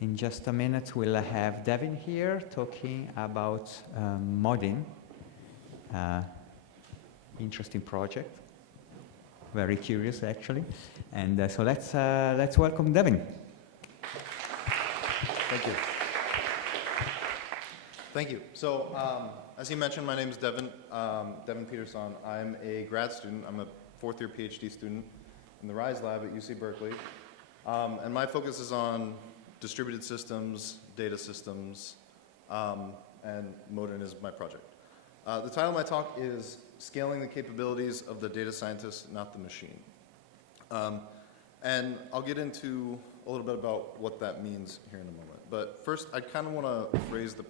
In just a minute, we'll have Devin here talking about Modin. Interesting project. Very curious, actually. And so let's welcome Devin. Thank you. Thank you. So, as he mentioned, my name is Devin Petersohn. I'm a grad student. I'm a fourth-year PhD student in the RISELab at UC Berkeley. And my focus is on distributed systems, data systems, and Modin is my project. The title of my talk is Scaling the Capabilities of the Data Scientist, Not the Machine. And I'll get into a little bit about what that means here in a moment. But first, I kind of want to phrase the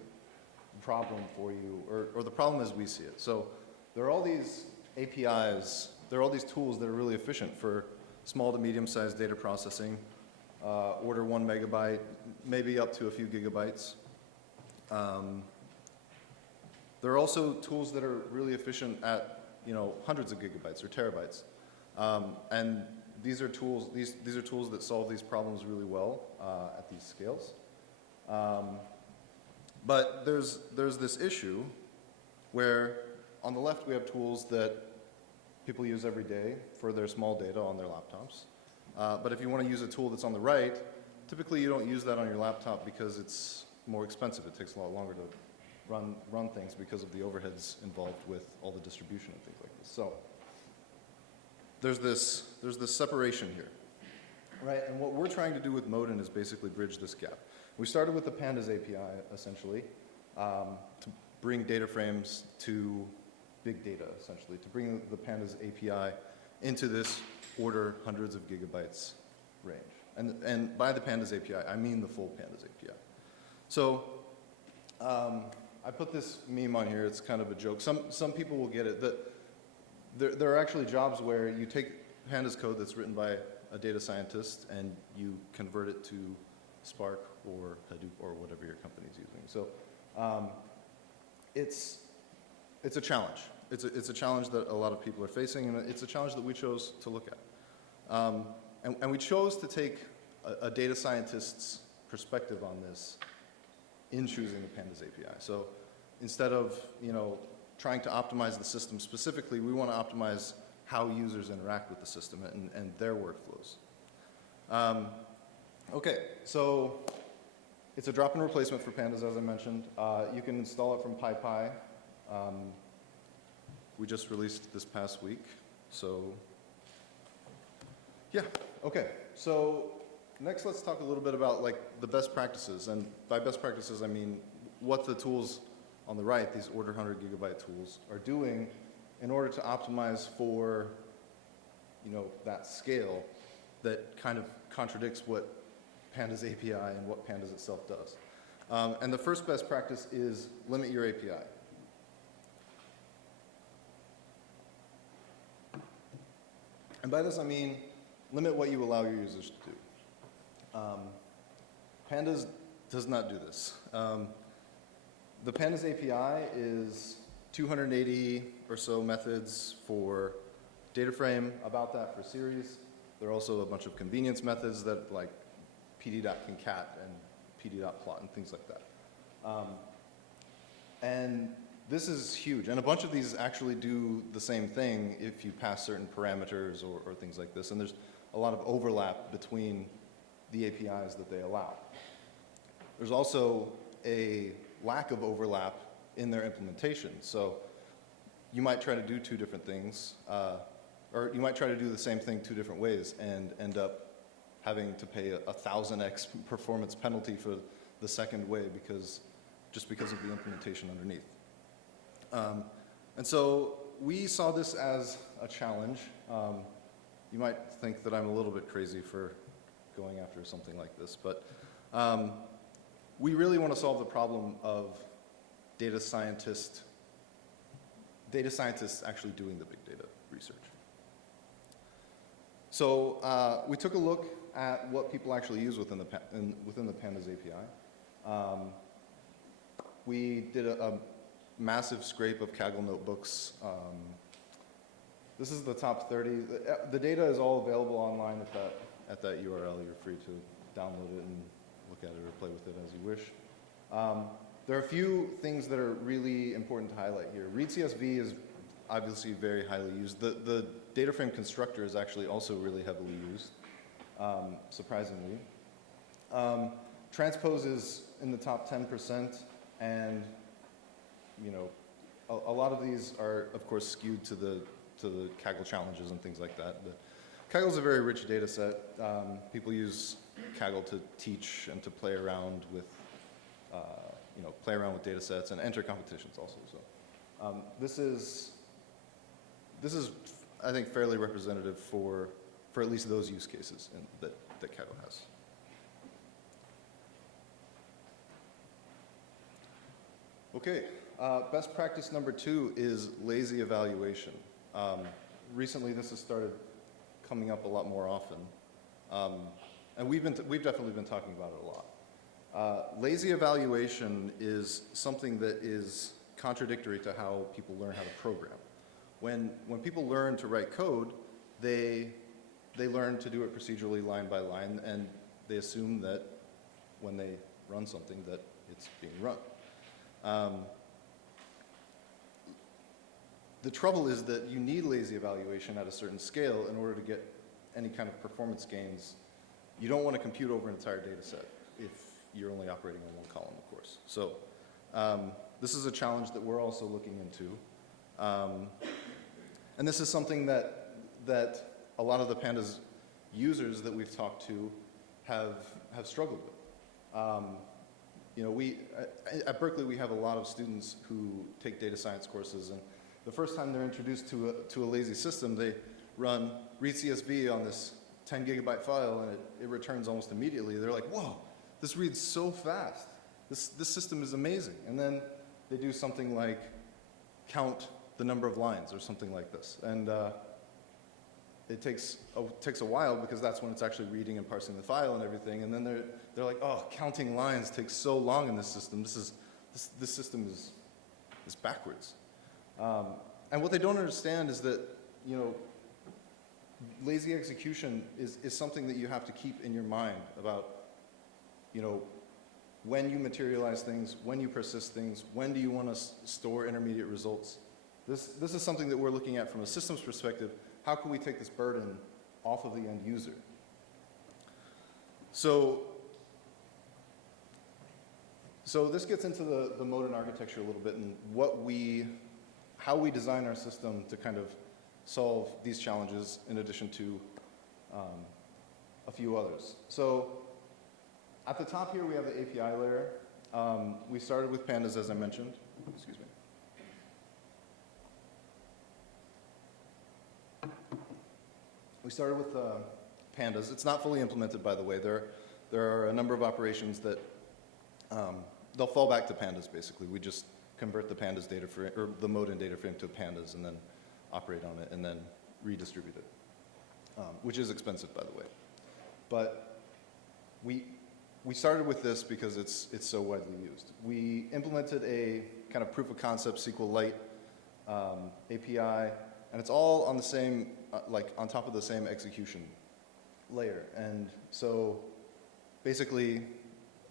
problem for you, or the problem as we see it. So there are all these APIs, there are all these tools that are really efficient for small to medium-sized data processing, order 1 megabyte, maybe up to a few gigabytes. There are also tools that are really efficient at, hundreds of gigabytes or terabytes. And these are tools that solve these problems really well at these scales. But there's this issue where on the left we have tools that people use every day for their small data on their laptops. But if you want to use a tool that's on the right, typically you don't use that on your laptop because it's more expensive. It takes a lot longer to run things because of the overheads involved with all the distribution and things like this. So there's this separation here, right? And what we're trying to do with Modin is basically bridge this gap. We started with the Pandas API, essentially, to bring data frames to big data, essentially, to bring the Pandas API into this order hundreds of gigabytes range. And by the Pandas API, I mean the full Pandas API. So I put this meme on here. It's kind of a joke. Some people will get it. There are actually jobs where you take Pandas code that's written by a data scientist and you convert it to Spark or Hadoop or whatever your company is using. So it's a challenge. It's a challenge that a lot of people are facing, and it's a challenge that we chose to look at. And we chose to take a data scientist's perspective on this in choosing the Pandas API. So instead of trying to optimize the system specifically, we want to optimize how users interact with the system and their workflows. Okay, so it's a drop-in replacement for Pandas, as I mentioned. You can install it from PyPy. We just released this past week, so yeah, okay. So next, let's talk a little bit about the best practices, and by best practices, I mean what the tools on the right, these order 100 gigabyte tools, are doing in order to optimize for that scale that kind of contradicts what Pandas API and what Pandas itself does. And the first best practice is limit your API. And by this I mean limit what you allow your users to do. Pandas does not do this. The Pandas API is 280 or so methods for DataFrame, about that for series. There are also a bunch of convenience methods that like pd.concat and pd.plot and things like that. And this is huge, and a bunch of these actually do the same thing if you pass certain parameters or things like this, and there's a lot of overlap between the APIs that they allow. There's also a lack of overlap in their implementation, so you might try to do two different things, or you might try to do the same thing two different ways and end up having to pay a 1000x performance penalty for the second way just because of the implementation underneath. And so we saw this as a challenge. You might think that I'm a little bit crazy for going after something like this, but we really want to solve the problem of data scientists actually doing the big data research. So we took a look at what people actually use within the Pandas API. We did a massive scrape of Kaggle notebooks. This is the top 30. The data is all available online at that URL. You're free to download it and look at it or play with it as you wish. There are a few things that are really important to highlight here. ReadCSV is obviously very highly used. The DataFrame constructor is actually also really heavily used, surprisingly. Transpose is in the top 10%, and you know, a lot of these are, of course, skewed to the Kaggle challenges and things like that. But Kaggle is a very rich data set. People use Kaggle to teach and to play around with, data sets and enter competitions also. So this is, I think, fairly representative for at least those use cases that Kaggle has. Okay, best practice number 2 is lazy evaluation. Recently, this has started coming up a lot more often, and we've definitely been talking about it a lot. Lazy evaluation is something that is contradictory to how people learn how to program. When people learn to write code, they learn to do it procedurally line by line, and they assume that when they run something that it's being run. The trouble is that you need lazy evaluation at a certain scale in order to get any kind of performance gains. You don't want to compute over an entire data set if you're only operating on one column, of course. So this is a challenge that we're also looking into. And this is something that a lot of the Pandas users that we've talked to have struggled with. At Berkeley, we have a lot of students who take data science courses, and the first time they're introduced to a lazy system, they run ReadCSV on this 10 gigabyte file, and it returns almost immediately. They're like, whoa, this reads so fast. This system is amazing. And then they do something like count the number of lines or something like this. And it takes a while because that's when it's actually reading and parsing the file and everything. And then they're like, oh, counting lines takes so long in this system. This system is backwards. And what they don't understand is that, lazy execution is something that you have to keep in your mind about, when you materialize things, when you persist things, when do you want to store intermediate results. This is something that we're looking at from a systems perspective. How can we take this burden off of the end user? So this gets into the Modin architecture a little bit and how we design our system to kind of solve these challenges in addition to a few others. So at the top here, we have the API layer. We started with Pandas, as I mentioned. Excuse me. We started with Pandas. It's not fully implemented, by the way. There are a number of operations that they'll fall back to Pandas, basically. We just convert the Pandas data frame, or the Modin data frame to Pandas, and then operate on it, and then redistribute it, which is expensive, by the way. But we started with this because it's so widely used. We implemented a kind of proof of concept SQLite API, and it's all on the same, on top of the same execution layer. And so basically,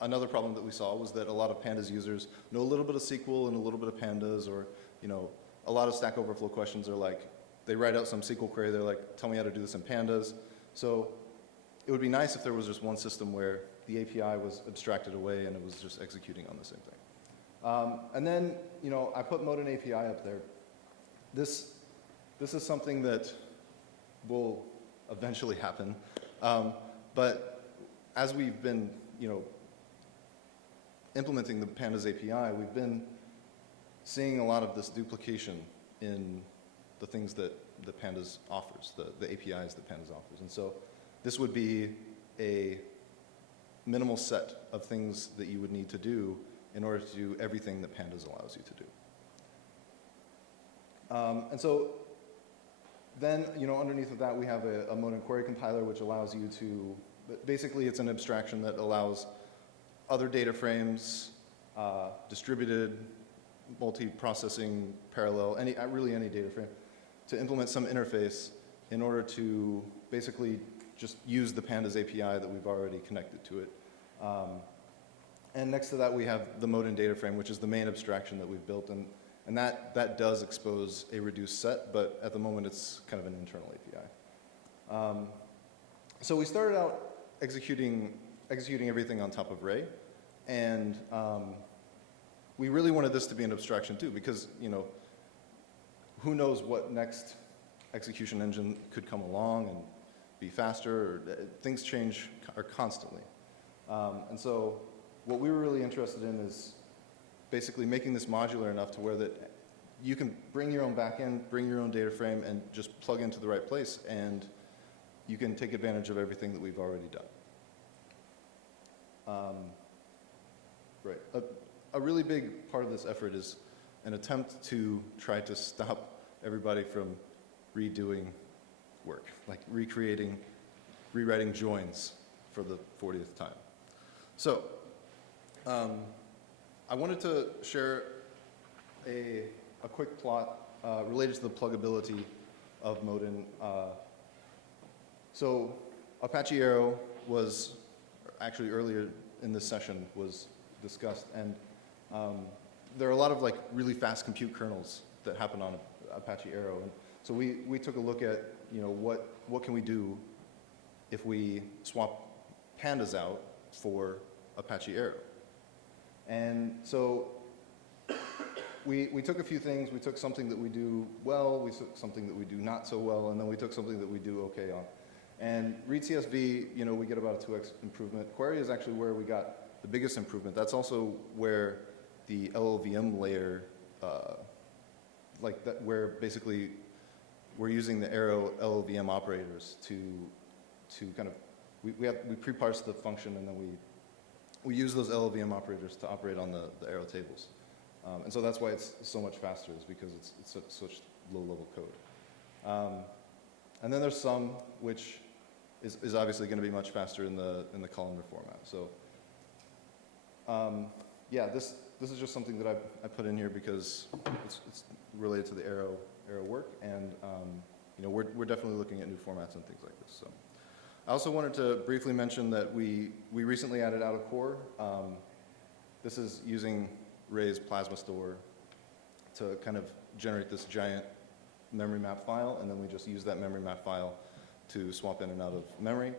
another problem that we saw was that a lot of Pandas users know a little bit of SQL and a little bit of Pandas, or a lot of Stack Overflow questions are like, they write out some SQL query, they're like, tell me how to do this in Pandas. So it would be nice if there was just one system where the API was abstracted away and it was just executing on the same thing. And then, I put Modin API up there. This is something that will eventually happen. But as we've been, implementing the Pandas API, we've been seeing a lot of this duplication in the things that Pandas offers, the APIs that Pandas offers. And so this would be a minimal set of things that you would need to do in order to do everything that Pandas allows you to do. And so then, underneath of that, we have a Modin query compiler, which allows you to, basically it's an abstraction that allows other data frames, distributed, multi-processing, parallel, really any data frame, to implement some interface in order to basically just use the Pandas API that we've already connected to it And next to that, we have the Modin DataFrame, which is the main abstraction that we've built. And that does expose a reduced set, but at the moment, it's kind of an internal API. So we started out executing everything on top of Ray. And we really wanted this to be an abstraction, too, because, who knows what next execution engine could come along and be faster, or things change constantly. And so what we were really interested in is basically making this modular enough to where that you can bring your own backend, bring your own data frame, and just plug into the right place, and you can take advantage of everything that we've already done. Right. A really big part of this effort is an attempt to try to stop everybody from redoing work, like rewriting joins for the 40th time. So, I wanted to share a quick plot related to the pluggability of Modin. So, Apache Arrow was actually earlier in this session was discussed, and there are a lot of really fast compute kernels that happen on Apache Arrow, and so we took a look at what can we do if we swap pandas out for Apache Arrow. And so we took a few things. We took something that we do well, we took something that we do not so well, and then we took something that we do okay on. And read CSV, we get about a 2x improvement. Query is actually where we got the biggest improvement. That's also where the LLVM layer, where basically we're using the Arrow LLVM operators to kind of, we pre-parse the function, and then we use those LLVM operators to operate on the Arrow tables. And so that's why it's so much faster, is because it's such low-level code. And then there's some which is obviously going to be much faster in the columnar format. So yeah, this is just something that I put in here because it's related to the Arrow work, and we're definitely looking at new formats and things like this. So I also wanted to briefly mention that we recently added out of core. This is using Ray's plasma store to kind of generate this giant memory map file, and then we just use that memory map file to swap in and out of memory.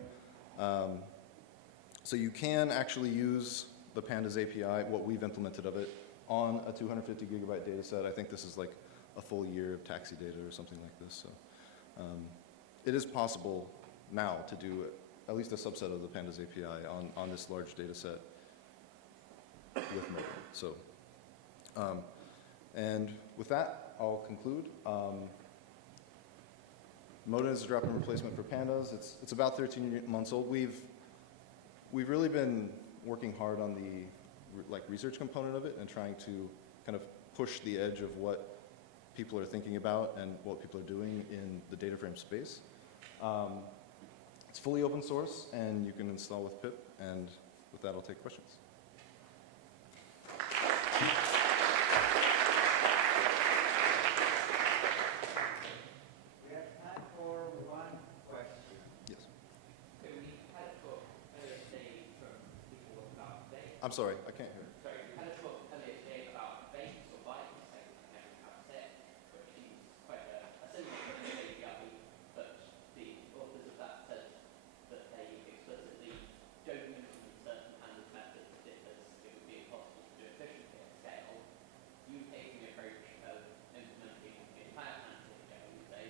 So you can actually use the Pandas API, what we've implemented of it, on a 250 gigabyte data set. I think this is like a full year of taxi data or something like this. So it is possible now to do at least a subset of the Pandas API on this large data set with Modin. So, and with that, I'll conclude. Modin is a drop-in replacement for Pandas. It's about 13 months old. We've really been working hard on the research component of it and trying to kind of push the edge of what people are thinking about and what people are doing in the DataFrame space. It's fully open source, and you can install with pip. And with that, I'll take questions. We have time for one question. Yes. So we had a talk earlier today from people about dates. I'm sorry, I can't hear. Sorry, we had a talk earlier today about dates or bytes, like we have set, which seems quite a simple API, but the authors of that said that they explicitly don't implement certain pandas methods because it would be impossible to do efficiently at scale. You take the approach of implementing the entire pandas API, you say,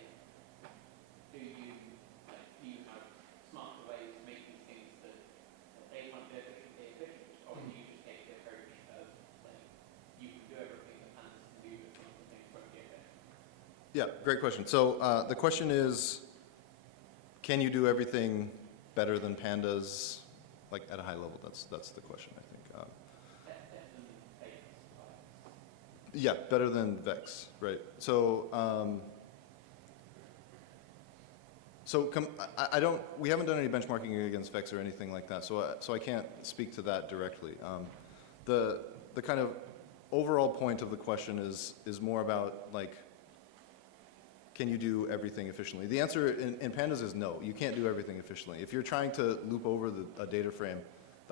do you have smarter ways of making things that they can't do efficiently, or do you just take the approach of you can do everything that pandas can do, but some of the things won't be efficient? Yeah, great question. So the question is, can you do everything better than pandas, like at a high level? That's the question, I think. Yeah, better than Vex, right? So we haven't done any benchmarking against Vex or anything like that, so I can't speak to that directly. The kind of overall point of the question is more about can you do everything efficiently? The answer in pandas is no, you can't do everything efficiently. If you're trying to loop over a data frame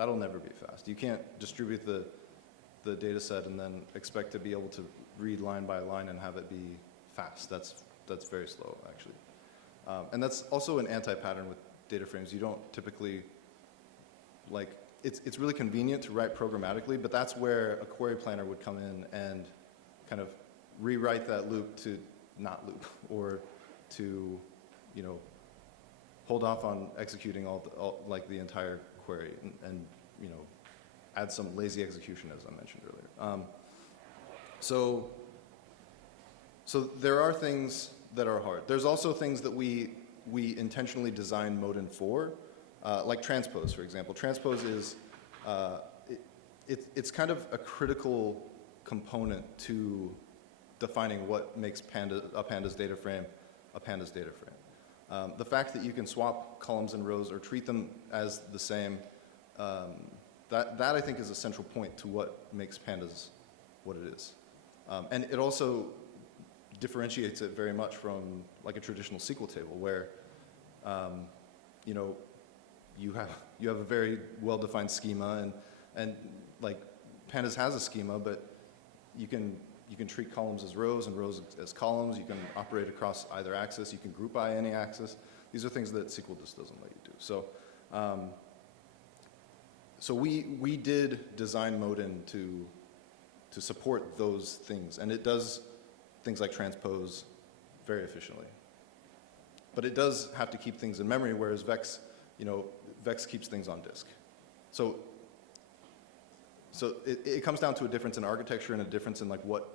That'll never be fast. You can't distribute the data set and then expect to be able to read line by line and have it be fast. That's very slow, actually. And that's also an anti-pattern with data frames. You don't typically, like, it's really convenient to write programmatically, but that's where a query planner would come in and kind of rewrite that loop to not loop, or to, you know, hold off on executing like the entire query and you know, add some lazy execution, as I mentioned earlier. So there are things that are hard. There's also things that we intentionally design Modin for, like transpose, for example. Transpose is, it's kind of a critical component to defining what makes a pandas data frame a pandas data frame. The fact that you can swap columns and rows or treat them as the same, that I think is a central point to what makes pandas what it is. And it also differentiates it very much from like a traditional SQL table where, you know, you have a very well-defined schema, and like pandas has a schema, but you can treat columns as rows and rows as columns. You can operate across either axis. You can group by any axis. These are things that SQL just doesn't let you do. So, so we did design Modin to support those things, and it does things like transpose very efficiently. But it does have to keep things in memory, whereas Vex, you know, Vex keeps things on disk. So it comes down to a difference in architecture and a difference in like what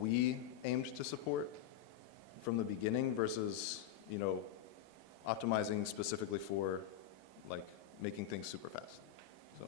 we aimed to support from the beginning versus, you know, optimizing specifically for like making things super fast. So.